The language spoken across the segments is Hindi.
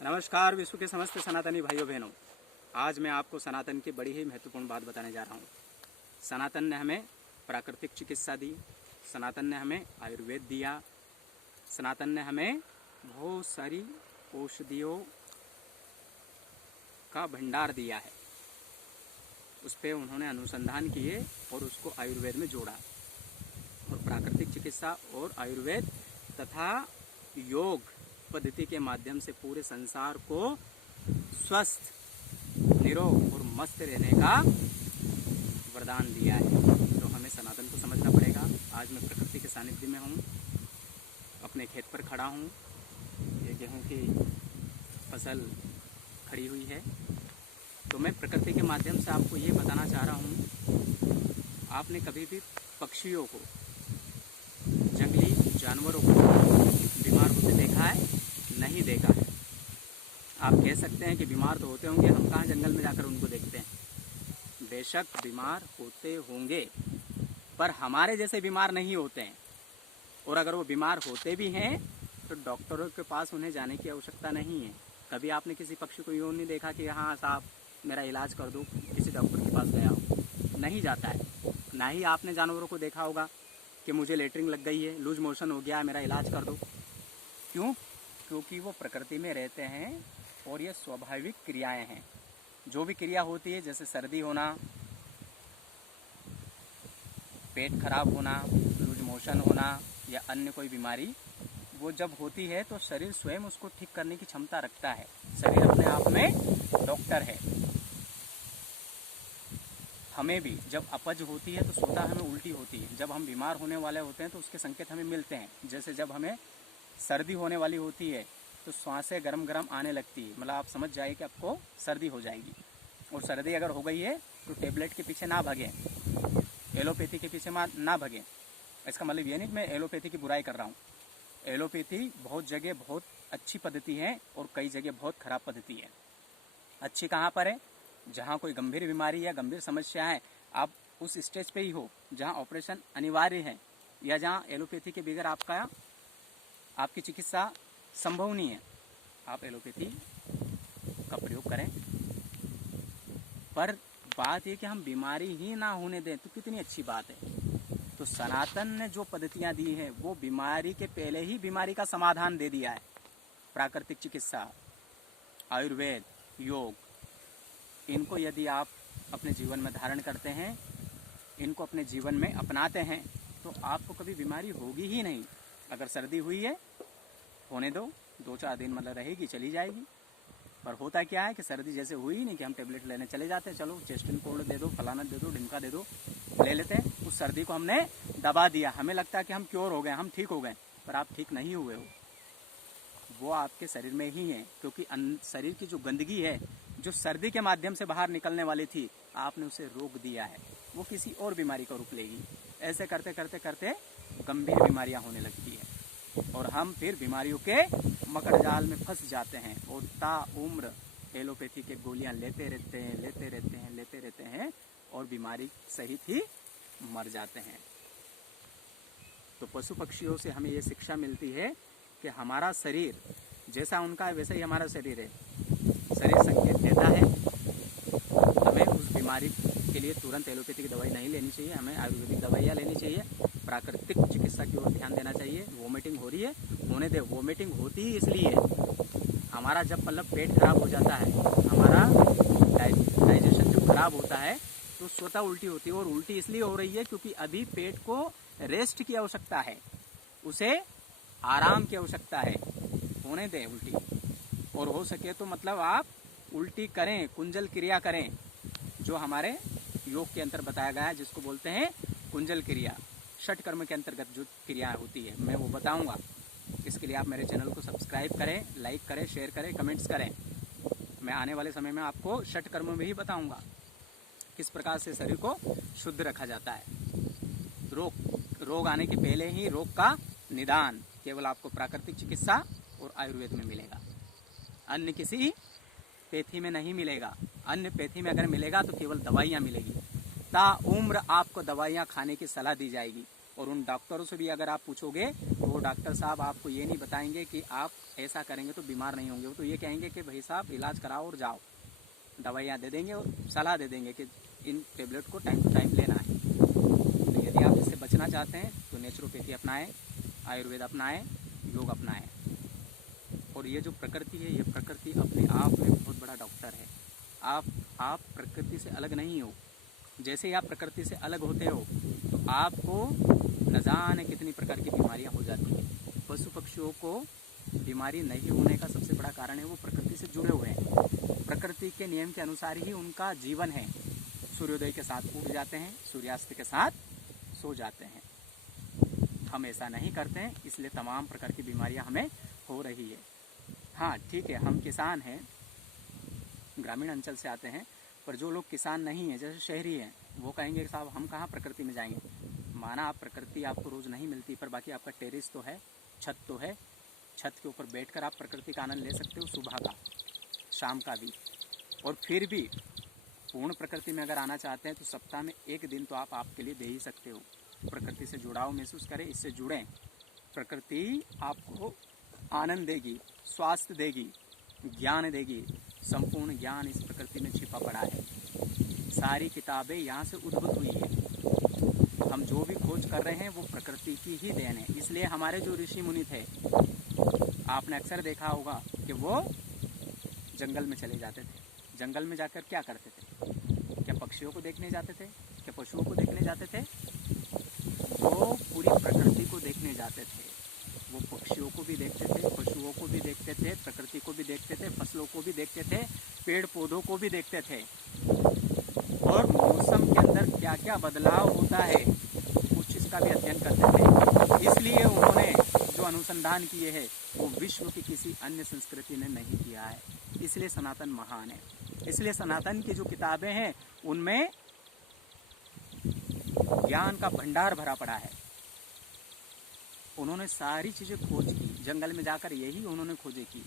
नमस्कार विश्व के समस्त सनातनी भाइयों बहनों। आज मैं आपको सनातन की बड़ी ही महत्वपूर्ण बात बताने जा रहा हूँ। सनातन ने हमें प्राकृतिक चिकित्सा दी, सनातन ने हमें आयुर्वेद दिया, सनातन ने हमें बहुत सारी औषधियों का भंडार दिया है। उस पर उन्होंने अनुसंधान किए और उसको आयुर्वेद में जोड़ा। और प्राकृतिक चिकित्सा और आयुर्वेद तथा योग पद्धति के माध्यम से पूरे संसार को स्वस्थ, निरोग और मस्त रहने का वरदान दिया है। तो हमें सनातन को समझना पड़ेगा। आज मैं प्रकृति के सानिध्य में हूँ, अपने खेत पर खड़ा हूँ। ये गेहूँ की फसल खड़ी हुई है। तो मैं प्रकृति के माध्यम से आपको ये बताना चाह रहा हूँ, आपने कभी भी पक्षियों को, जंगली जानवरों को बीमार होते देखा है? नहीं देखा है। आप कह सकते हैं कि बीमार तो होते होंगे, हम कहाँ जंगल में जाकर उनको देखते हैं। बेशक बीमार होते होंगे, पर हमारे जैसे बीमार नहीं होते हैं। और अगर वो बीमार होते भी हैं तो डॉक्टरों के पास उन्हें जाने की आवश्यकता नहीं है। कभी आपने किसी पक्षी को यूँ नहीं देखा कि हाँ साहब मेरा इलाज कर दो, किसी डॉक्टर के पास गया हो, नहीं जाता है। ना ही आपने जानवरों को देखा होगा कि मुझे लेटरिन लग गई है, लूज मोशन हो गया, मेरा इलाज कर दो। क्यों? क्योंकि वो प्रकृति में रहते हैं और ये स्वाभाविक क्रियाएं हैं। जो भी क्रिया होती है, जैसे सर्दी होना, पेट खराब होना, लूज मोशन होना या अन्य कोई बीमारी, वो जब होती है तो शरीर स्वयं उसको ठीक करने की क्षमता रखता है। शरीर अपने आप में डॉक्टर है। हमें भी जब अपच होती है तो स्वतः हमें उल्टी होती है। जब हम बीमार होने वाले होते हैं तो उसके संकेत हमें मिलते हैं। जैसे जब हमें सर्दी होने वाली होती है तो सांसें गरम गरम आने लगती है, मतलब आप समझ जाइए कि आपको सर्दी हो जाएगी। और सर्दी अगर हो गई है तो टेबलेट के पीछे ना भागें, एलोपैथी के पीछे ना भागें। इसका मतलब ये नहीं कि मैं एलोपैथी की बुराई कर रहा हूँ। एलोपैथी बहुत जगह बहुत अच्छी पद्धति है और कई जगह बहुत खराब पद्धति है। अच्छी कहाँ पर है? जहाँ कोई गंभीर बीमारी या गंभीर समस्या है, आप उस स्टेज पे ही हो जहाँ ऑपरेशन अनिवार्य है या जहाँ एलोपैथी के बगैर आपकी चिकित्सा संभव नहीं है, आप एलोपैथी का प्रयोग करें। पर बात ये कि हम बीमारी ही ना होने दें तो कितनी अच्छी बात है। तो सनातन ने जो पद्धतियां दी हैं वो बीमारी के पहले ही बीमारी का समाधान दे दिया है। प्राकृतिक चिकित्सा, आयुर्वेद, योग, इनको यदि आप अपने जीवन में धारण करते हैं, इनको अपने जीवन में अपनाते हैं तो आपको कभी बीमारी होगी ही नहीं। अगर सर्दी हुई है, होने दो, 2-4 दिन मतलब रहेगी, चली जाएगी। पर होता क्या है कि सर्दी जैसे हुई ही नहीं कि हम टेबलेट लेने चले जाते हैं, चलो चेस्टिन कोल्ड दे दो, फलाना दे दो, ढिमका दे दो, ले लेते हैं। उस सर्दी को हमने दबा दिया, हमें लगता है कि हम क्योर हो गए, हम ठीक हो गए, पर आप ठीक नहीं हुए हो। वो आपके शरीर में ही है, क्योंकि शरीर की जो गंदगी है, जो सर्दी के माध्यम से बाहर निकलने वाली थी, आपने उसे रोक दिया है। वो किसी और बीमारी का रूप लेगी। ऐसे करते करते करते गंभीर बीमारियां होने लगती है और हम फिर बीमारियों के मकड़जाल में फंस जाते हैं और ताउम्र एलोपैथी के गोलियां लेते रहते हैं और बीमारी सहित ही मर जाते हैं। तो पशु पक्षियों से हमें ये शिक्षा मिलती है कि हमारा शरीर जैसा उनका है वैसा ही हमारा शरीर है। शरीर संकेत देता है। हमें उस बीमारी के लिए तुरंत एलोपैथी की दवाई नहीं लेनी चाहिए, हमें आयुर्वेदिक दवाइयाँ लेनी चाहिए, प्राकृतिक चिकित्सा की ओर ध्यान देना चाहिए। वोमिटिंग हो रही है, होने दे। वोमिटिंग होती ही इसलिए हमारा जब मतलब पेट खराब हो जाता है, हमारा डाइजेशन जब खराब होता है तो स्वतः उल्टी होती है। और उल्टी इसलिए हो रही है क्योंकि अभी पेट को रेस्ट की आवश्यकता है, उसे आराम की आवश्यकता है। होने दें उल्टी। और हो सके तो मतलब आप उल्टी करें, कुंजल क्रिया करें, जो हमारे योग के अंतर बताया गया है, जिसको बोलते हैं कुंजल क्रिया। षट कर्म के अंतर्गत जो क्रिया होती है मैं वो बताऊंगा। इसके लिए आप मेरे चैनल को सब्सक्राइब करें, लाइक करें, शेयर करें, कमेंट्स करें। मैं आने वाले समय में आपको षट कर्म में ही बताऊंगा किस प्रकार से शरीर को शुद्ध रखा जाता है। रोग आने के पहले ही रोग का निदान केवल आपको प्राकृतिक चिकित्सा और आयुर्वेद में मिलेगा, अन्य किसी पैथी में नहीं मिलेगा। अन्य पैथी में अगर मिलेगा तो केवल दवाइयाँ मिलेगी। ताउम्र आपको दवाइयाँ खाने की सलाह दी जाएगी और उन डॉक्टरों से भी अगर आप पूछोगे तो वो डॉक्टर साहब आपको ये नहीं बताएंगे कि आप ऐसा करेंगे तो बीमार नहीं होंगे। वो तो ये कहेंगे कि भाई साहब इलाज कराओ और जाओ, दवाइयाँ दे देंगे और सलाह दे देंगे कि इन टेबलेट को टाइम टू टाइम लेना है। तो यदि आप इससे बचना चाहते हैं तो नेचुरोपैथी अपनाएं, आयुर्वेद अपनाएं, योग अपनाएं। और ये जो प्रकृति है, ये प्रकृति अपने आप में बहुत बड़ा डॉक्टर है। आप प्रकृति से अलग नहीं हो। जैसे ही आप प्रकृति से अलग होते हो तो आपको न जाने कितनी प्रकार की बीमारियां हो जाती हैं। पशु पक्षियों को बीमारी नहीं होने का सबसे बड़ा कारण है वो प्रकृति से जुड़े हुए हैं। प्रकृति के नियम के अनुसार ही उनका जीवन है। सूर्योदय के साथ उठ जाते हैं, सूर्यास्त के साथ सो जाते हैं। हम ऐसा नहीं करते हैं, इसलिए तमाम प्रकार की बीमारियां हमें हो रही है। हाँ ठीक है, हम किसान हैं, ग्रामीण अंचल से आते हैं, पर जो लोग किसान नहीं हैं, जैसे शहरी हैं, वो कहेंगे कि साहब हम कहाँ प्रकृति में जाएंगे। माना आप प्रकृति आपको रोज़ नहीं मिलती, पर बाकी आपका टेरेस तो है, छत तो है, छत के ऊपर बैठकर आप प्रकृति का आनंद ले सकते हो, सुबह का, शाम का भी। और फिर भी पूर्ण प्रकृति में अगर आना चाहते हैं तो सप्ताह में एक दिन तो आप आपके लिए दे ही सकते हो। प्रकृति से जुड़ाव महसूस करें, इससे जुड़ें। प्रकृति आपको आनंद देगी, स्वास्थ्य देगी, ज्ञान देगी। संपूर्ण ज्ञान इस प्रकृति में छिपा पड़ा है। सारी किताबें यहाँ से उद्भूत हुई है। हम जो भी खोज कर रहे हैं वो प्रकृति की ही देन है। इसलिए हमारे जो ऋषि मुनि थे, आपने अक्सर देखा होगा कि वो जंगल में चले जाते थे। जंगल में जाकर क्या करते थे? क्या पक्षियों को देखने जाते थे? क्या पशुओं को देखने जाते थे? वो पूरी प्रकृति को देखने जाते थे। वो पक्षियों को भी देखते थे, पशुओं को भी देखते थे, प्रकृति को भी देखते थे, फसलों को भी देखते थे, पेड़ पौधों को भी देखते थे। और मौसम के अंदर क्या क्या बदलाव होता है उस चीज़ का भी अध्ययन करते थे। इसलिए उन्होंने जो अनुसंधान किए हैं वो विश्व की किसी अन्य संस्कृति ने नहीं किया है। इसलिए सनातन महान है। इसलिए सनातन की जो किताबें हैं उनमें ज्ञान का भंडार भरा पड़ा है। उन्होंने सारी चीजें खोज की, जंगल में जाकर यही उन्होंने खोजें की।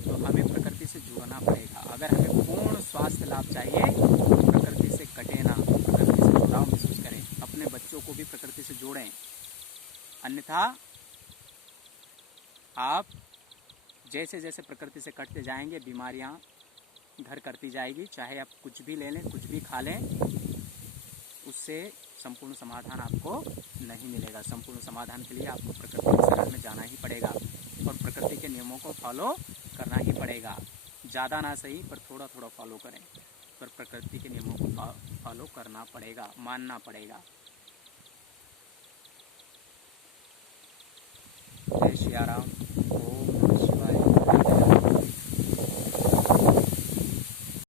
तो हमें प्रकृति से जुड़ना पड़ेगा। अगर हमें पूर्ण स्वास्थ्य लाभ चाहिए तो प्रकृति से कटे ना, प्रकृति से जुड़ाव महसूस करें। अपने बच्चों को भी प्रकृति से जोड़ें, अन्यथा आप जैसे जैसे प्रकृति से कटते जाएंगे बीमारियां घर करती जाएगी। चाहे आप कुछ भी ले लें, कुछ भी खा लें, उससे संपूर्ण समाधान आपको नहीं मिलेगा। संपूर्ण समाधान के लिए आपको प्रकृति के शरण में जाना ही पड़ेगा और प्रकृति के नियमों को फॉलो करना ही पड़ेगा। ज़्यादा ना सही, पर थोड़ा थोड़ा फॉलो करें, पर प्रकृति के नियमों को फॉलो करना पड़ेगा, मानना पड़ेगा। जय श्री राम।